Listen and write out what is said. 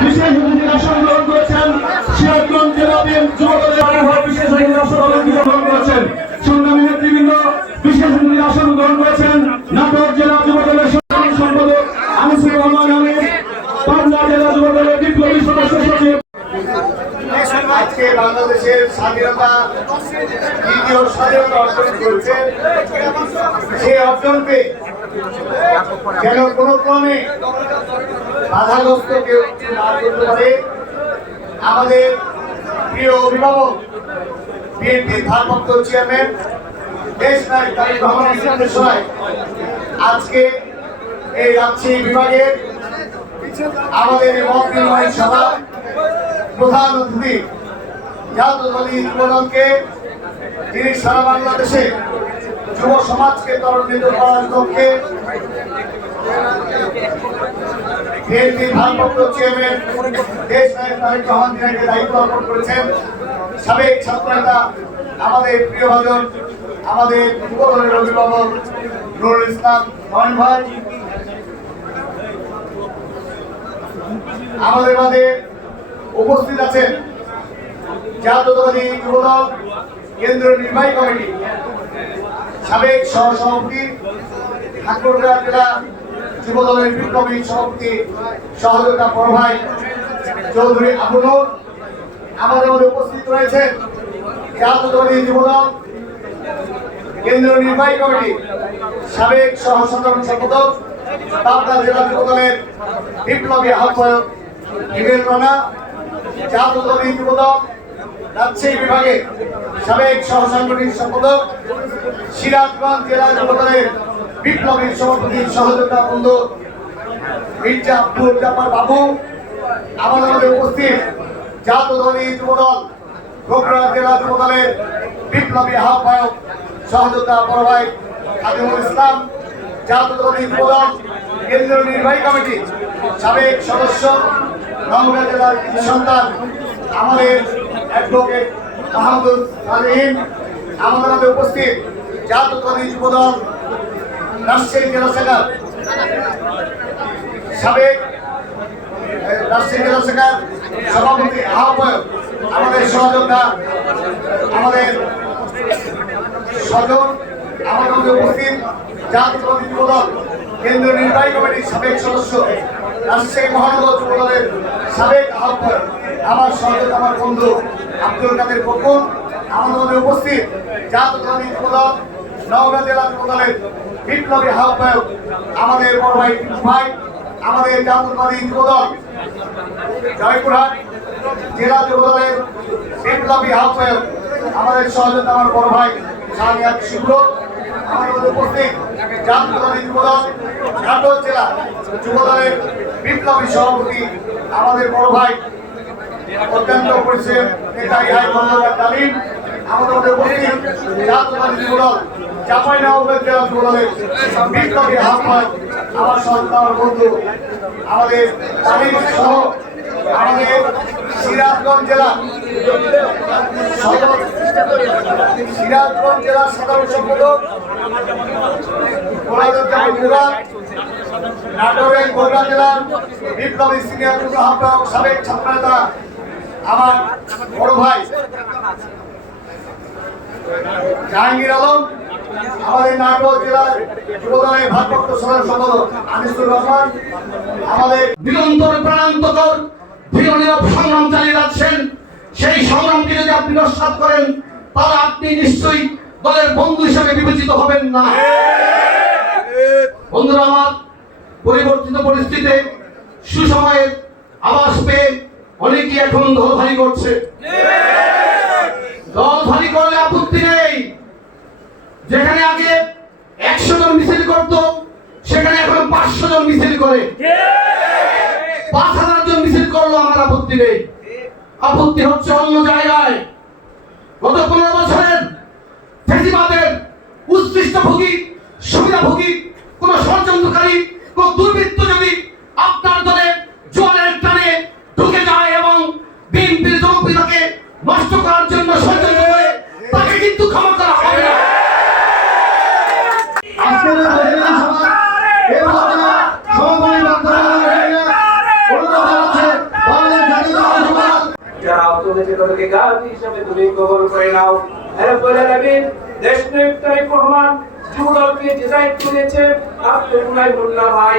বিশেষ অতিথির আসন গ্রহণ করেছেন সিরাজগঞ্জ জেলা বিএনপি যুবদলের বিশেষ অতিথির আসন অলঙ্কৃত গ্রহণ করেছেন। সংগ্রামী নেতৃবৃন্দ বিশেষ অতিথির আসন গ্রহণ করেছেন। ক্রমে বাধাগ্রস্ত কেউ না করতে পারে আমাদের প্রিয় অভিভাবক বিএনপির ভারপ্রাপ্ত চেয়ারম্যান, দেশ নায়ক তারেক রহমানের নির্দেশনায় আজকে এই রাজশাহী বিভাগের আমাদের এই মত বিনিময় সভা প্রধান অতিথি জাতীয় যুবদলকে তিনি সারা বাংলাদেশে যুব সমাজকে ত্বরান্বিত করার লক্ষ্যে বিএনপি ভারপ্রাপ্ত চেয়ারম্যান দেশ নায়ক তারেক রহমান দায়িত্ব অর্পণ করেছেন। সাবেক ছাত্রনেতা, আমাদের প্রিয় ভাজন, আমাদের যুবদলের অভিভাবক নুরুল ইসলাম নয়ন ভাই। আমাদের মাঝে উপস্থিত আছেন জাতীয়তাবাদী যুবদল কেন্দ্রীয় নির্বাহী কমিটি। সাবেক সহসভাপতি, ঠাকুরগাঁ জেলা যুবদলের বিপ্লবী সভাপতি সহযোগিতা প্রভাই চৌধুরী আবুনুর আমাদের মধ্যে উপস্থিত রয়েছেন জাতীয়তাবাদী যুবদল, কেন্দ্রীয় নির্বাহী কমিটি, সাবেক সহ সাধারণ সম্পাদক, পাবনা জেলা যুবদলের বিপ্লবী আহ্বায়ক ইমেল রানা, জাতীয়তাবাদী যুবদল, রাজশাহী বিভাগে সাবেক সহ সাংগঠনিক সম্পাদক, সিরাজগঞ্জ জেলা যুবদলের বিপ্লবী সভাপতি সহযোগিতা বন্ধু মির্জা আব্দুল জাফর বাবু, আমাদের মধ্যে উপস্থিত জাতীয়তাবাদী যুবদল, বগুড়া জেলা যুবদলের বিপ্লবী আহ্বায়ক সহযোগিতা পরবাই খাদিমুল ইসলাম জাতীয়তাবাদী যুবদল, কেন্দ্রীয় নির্বাহী কমিটি, সাবেক সদস্য, নওগাঁ জেলার কৃষি সন্তান, আমাদের অ্যাডভোকেট মাহমুদুল আলহিম আমাদের উপস্থিত জাতীয়তাবাদী যুবদল রাজশাহী জেলা সাবেক রাজশাহী জেলা শাখার সভাপতি, আহ্বায়ক, আমাদের সহযোদ্ধা, আমাদের স্বজন, আমাদের মধ্যে উপস্থিত জাতীয়তাবাদী যুবদল কেন্দ্রীয় নির্বাহী কমিটির সাবেক সদস্য, রাজশাহী মহানগর যুবদলের সাবেক আহ্বায়ক, আমার সহযোগ, আমার বন্ধু আব্দুল কাদের কপুর আমাদের মধ্যে উপস্থিত জাতীয়তাবাদী যুবদল নওগাঁ জেলা যুবদলের বিপ্লবী আহ্বায়ক আমাদের বড় ভাই ভাই, আমাদের জাতীয়তাবাদী যুবদল জয়পুরহাট জেলা যুবদলের বিপ্লবী আহ্বায়ক আমাদের সহযোগিতা আমার বড় ভাই সামিয়াত শুভ্র আমাদের উপস্থিত জাতীয়তাবাদী যুবদল নাটোর জেলা যুবদলের বিপ্লবী সভাপতি আমাদের বড় ভাই, অত্যন্ত পরিচয় নেতা ইহাই মোহাম্মদ তালিম আমাদের মধ্যে উপস্থিত জাতীয়তাবাদী যুবদল চাপাই নবাবের জেলা যুবদলের আমার সন্তান, বন্ধু। আমাদের তালিম সহ আমাদের সিরাজগঞ্জ জেলা সিরাজগঞ্জ জেলার সাধারণ সম্পাদক নাটোরের বগুড়া জেলার বিপ্লবী সিনিয়র আহ্বায়ক সাবেক ছাত্রনেতা আমার বড় ভাই। জাহাঙ্গীর আলম, আমাদের নাটোর জেলার যুবদলের ভারপ্রাপ্ত সাধারণ সম্পাদক আনিসুর রহমান, আমাদের নিরন্তর প্রাণান্তকর দৃঢ় নীরব সংগ্রাম চালিয়ে যাচ্ছেন। সেই সংগ্রামকে যদি আপনি নস্বাত করেন, তাহলে আপনি নিশ্চয়ই দলের বন্ধু হিসেবে বিবেচিত হবেন না। বন্ধুরা আমার, পরিবর্তিত পরিস্থিতিতে সুসময়ের আবাস পেয়ে অনেকেই এখন দলধারী করছে দলধারী করলে আপত্তি নেই যেখানে আগে একশো জন মিছিল করত, সেখানে এখন পাঁচশো জন মিছিল করে। পাঁচ হাজার জন মিছিল করল আমার আপত্তি নেই। আপত্তি হচ্ছে অন্য জায়গায়। গত পনেরো বছরের ফেসিবাদের উৎকৃষ্ট ভোগী সুবিধাভোগী কোন ষড়যন্ত্রকারী, কোন দুর্বৃত্ত যারা আহত হয়েছে তাদেরকে গাজী হিসেবে তুমি কবল করে নাও। হ্যাঁ বলে নবীন দেশ নায়ক তারেক রহমান যুবদলকে যে দায়িত্ব দিয়েছে মুনাই মোল্লা ভাই।